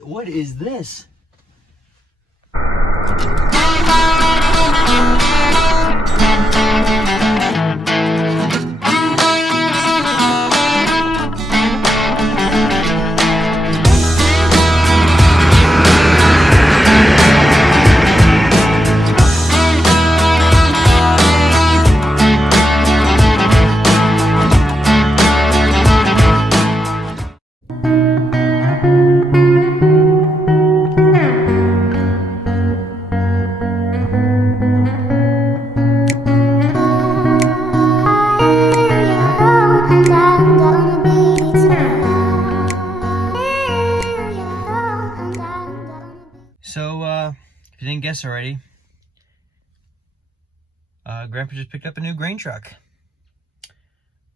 What is this? So, if you didn't guess already, Grandpa just picked up a new grain truck.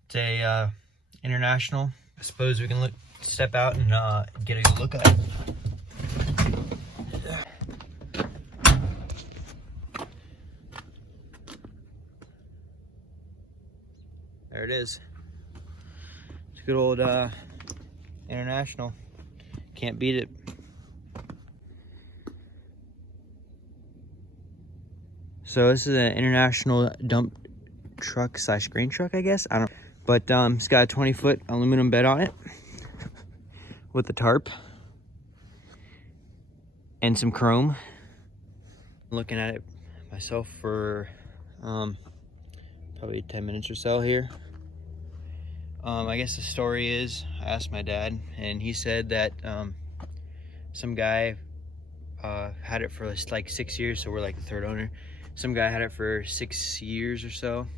It's a International. I suppose we can step out and get a good look at it. There it is. It's a good old International. Can't beat it. So this is an International dump truck / grain truck, I guess. I don't know. But it's got a 20-foot aluminum bed on it with a tarp and some chrome. I'm looking at it myself for probably 10 minutes or so here. I guess the story is, I asked my dad, and he said that some guy had it for like 6 years, so we're like the third owner. Some guy had it for 6 years or so.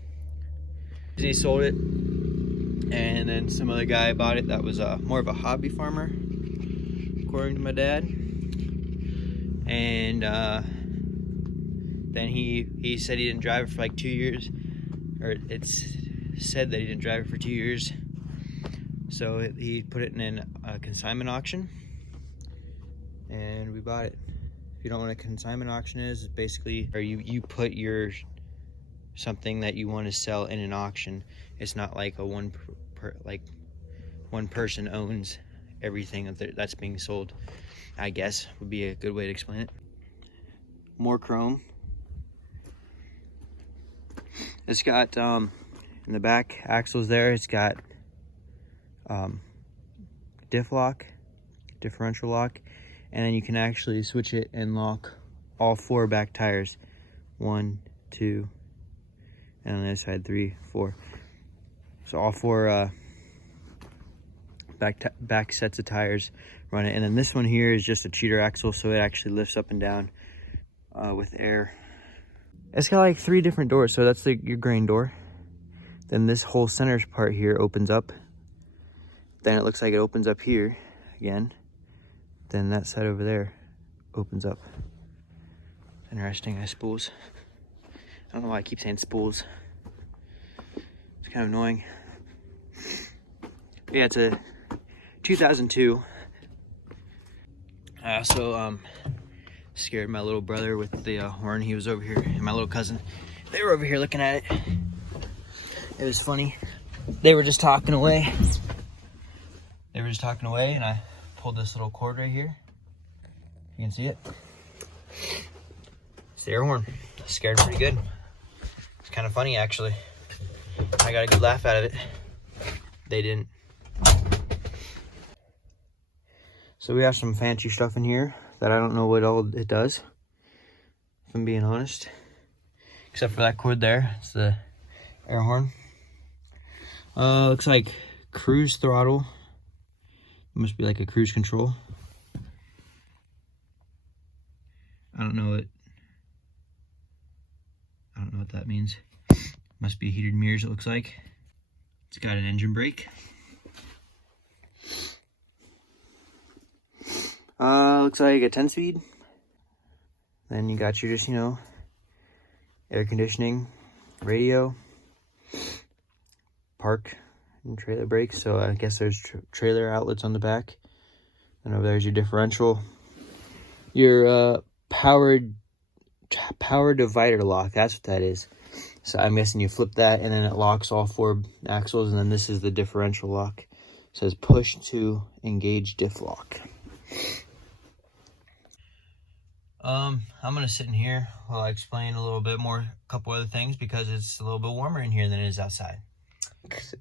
He sold it, and then some other guy bought it that was more of a hobby farmer, according to my dad. And then he said he didn't drive it for like 2 years, or it's said that he didn't drive it for 2 years. So he put it in a consignment auction, and we bought it. If you don't know what a consignment auction is, it's basically where you put your something that you want to sell in an auction. It's not like a one person owns everything that's being sold, I guess would be a good way to explain it. More chrome. It's got in the back axles there, it's got differential lock, and then you can actually switch it and lock all 4 back tires. 1, 2, and on the other side 3, 4. So all 4 back sets of tires run it. And then this one here is just a cheater axle, so it actually lifts up and down with air. It's got like 3 different doors, so that's your grain door. Then this whole center part here opens up. Then it looks like it opens up here again. Then that side over there opens up. Interesting, I suppose. I don't know why I keep saying spools. It's kind of annoying. But yeah, it's a 2002. I also scared my little brother with the horn. He was over here, and my little cousin. They were over here looking at it. It was funny. They were just talking away. And I pulled this little cord right here. You can see it. It's the air horn. Scared pretty good. It's kind of funny, actually. I got a good laugh out of it. They didn't. So we have some fancy stuff in here that I don't know what all it does, if I'm being honest. Except for that cord there. It's the air horn. Looks like cruise throttle. It must be like a cruise control. I don't know what that means. Must be heated mirrors, it looks like. It's got an engine brake. Looks like a 10-speed. Then you got your air conditioning, radio, park and trailer brakes. So I guess there's trailer outlets on the back. And over there's your differential. Your power divider lock, that's what that is. So I'm guessing you flip that and then it locks all 4 axles, and then this is the differential lock. says push to engage diff lock. I'm gonna sit in here while I explain a little bit more, a couple other things, because it's a little bit warmer in here than it is outside.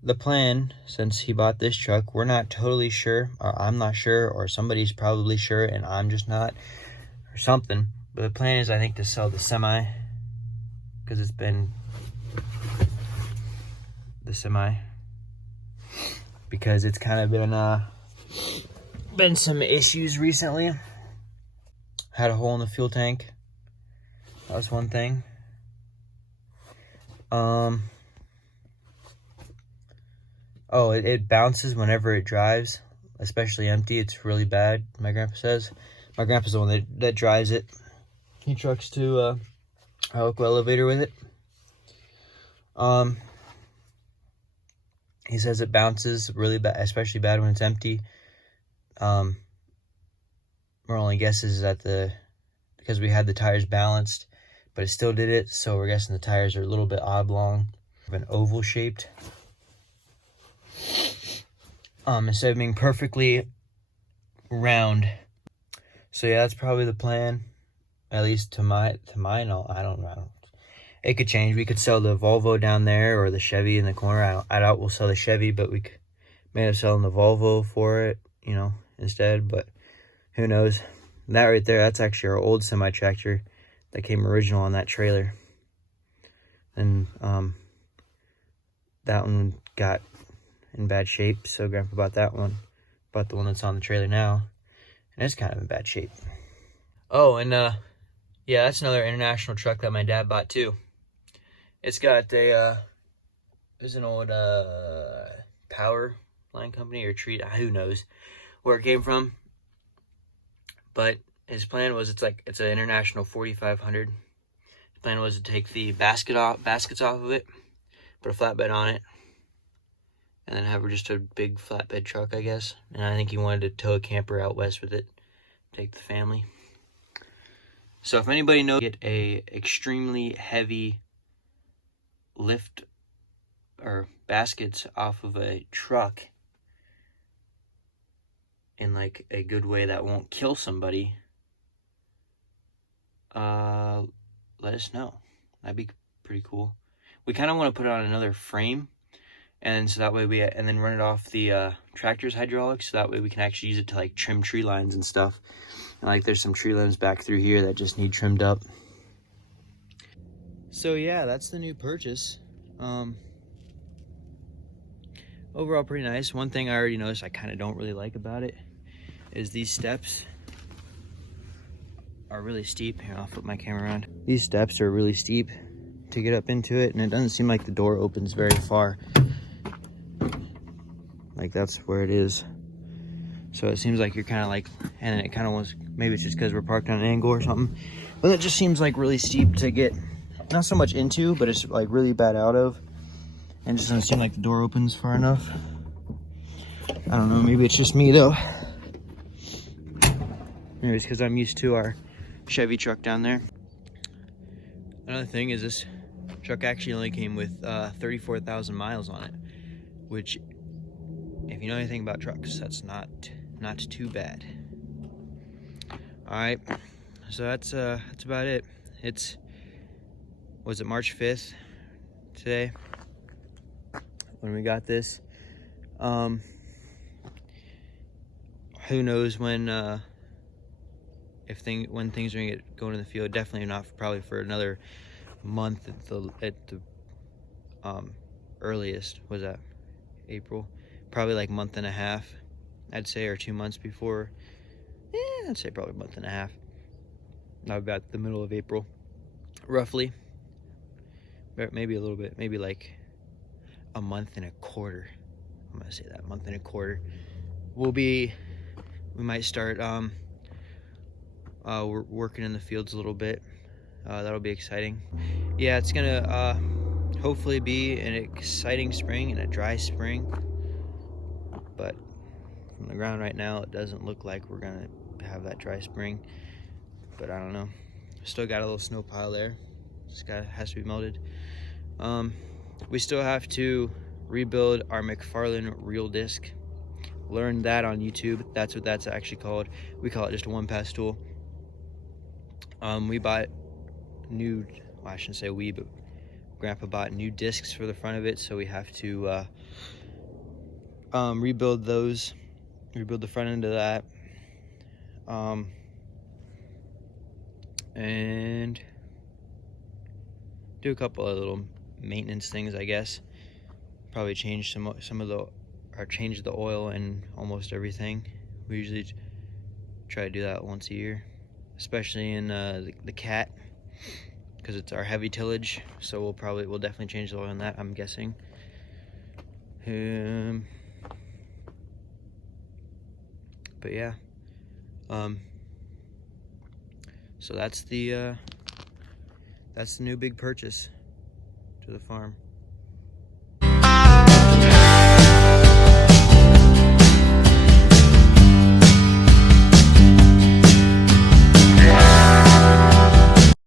The plan, since he bought this truck, we're not totally sure, or I'm not sure, or somebody's probably sure and I'm just not, or something. But the plan is, I think, to sell the semi, because it's been the semi, because it's kind of been some issues recently. Had a hole in the fuel tank. That was one thing. Oh, it bounces whenever it drives, especially empty. It's really bad, my grandpa says. My grandpa's the one that drives it. He trucks to our local elevator with it. He says it bounces really bad, especially bad when it's empty. Our only guess is that because we had the tires balanced, but it still did it, so we're guessing the tires are a little bit oblong, an oval shaped. Instead of being perfectly round. So yeah, that's probably the plan, at least to my know. I don't know. It could change. We could sell the Volvo down there or the Chevy in the corner. I doubt we'll sell the Chevy, but we may have selling the Volvo for it, you know, instead. But who knows? That right there, that's actually our old semi tractor that came original on that trailer. And that one got in bad shape, so Grandpa bought that one. Bought the one that's on the trailer now, and it's kind of in bad shape. Oh, and yeah, that's another international truck that my dad bought too. It's got there's an old power line company or tree, who knows where it came from. But his plan was, it's an international 4500. His plan was to take the baskets off of it, put a flatbed on it, and then have just a big flatbed truck, I guess. And I think he wanted to tow a camper out west with it, take the family. So if anybody knows, get a extremely heavy lift or baskets off of a truck in like a good way that won't kill somebody, let us know. That'd be pretty cool. We kind of want to put it on another frame, and so that way and then run it off the tractor's hydraulics, so that way we can actually use it to like trim tree lines and stuff. And like there's some tree limbs back through here that just need trimmed up. So yeah, that's the new purchase. Overall pretty nice. One thing I already noticed I kind of don't really like about it is these steps are really steep. Here, I'll flip my camera around. These steps are really steep to get up into it, and it doesn't seem like the door opens very far. Like that's where it is. So it seems like you're kind of like, and it kind of was, maybe it's just because we're parked on an angle or something, but it just seems like really steep to get, not so much into, but it's like really bad out of, and it just doesn't seem like the door opens far enough. I don't know, maybe it's just me though. Maybe it's because I'm used to our Chevy truck down there. Another thing is this truck actually only came with 34,000 miles on it, which, if you know anything about trucks, that's not too bad. All right, so that's about it. Was it March 5th today when we got this? Who knows when things are gonna get going in the field. Definitely not probably for another month at the earliest. Was that April? Probably like month and a half, I'd say, or 2 months before. I'd say probably a month and a half. Now about the middle of April, roughly. Maybe a little bit, maybe like a month and a quarter. I'm gonna say that, month and a quarter. We might start we're working in the fields a little bit. That'll be exciting. Yeah, it's gonna hopefully be an exciting spring and a dry spring. But from the ground right now, it doesn't look like we're gonna have that dry spring. But I don't know. Still got a little snow pile there. Has to be melted. We still have to rebuild our McFarlane reel disc. learned that on YouTube. That's what that's actually called. We call it just a 1-pass tool. We bought new, well, I shouldn't say we, but Grandpa bought new discs for the front of it, so we have to rebuild those, rebuild the front end of that, and do a couple of little maintenance things, I guess. Probably change some of the, or change the oil and almost everything. We usually try to do that once a year, especially in the Cat, because it's our heavy tillage. So we'll definitely change the oil on that, I'm guessing. But yeah, so that's the new big purchase to the farm.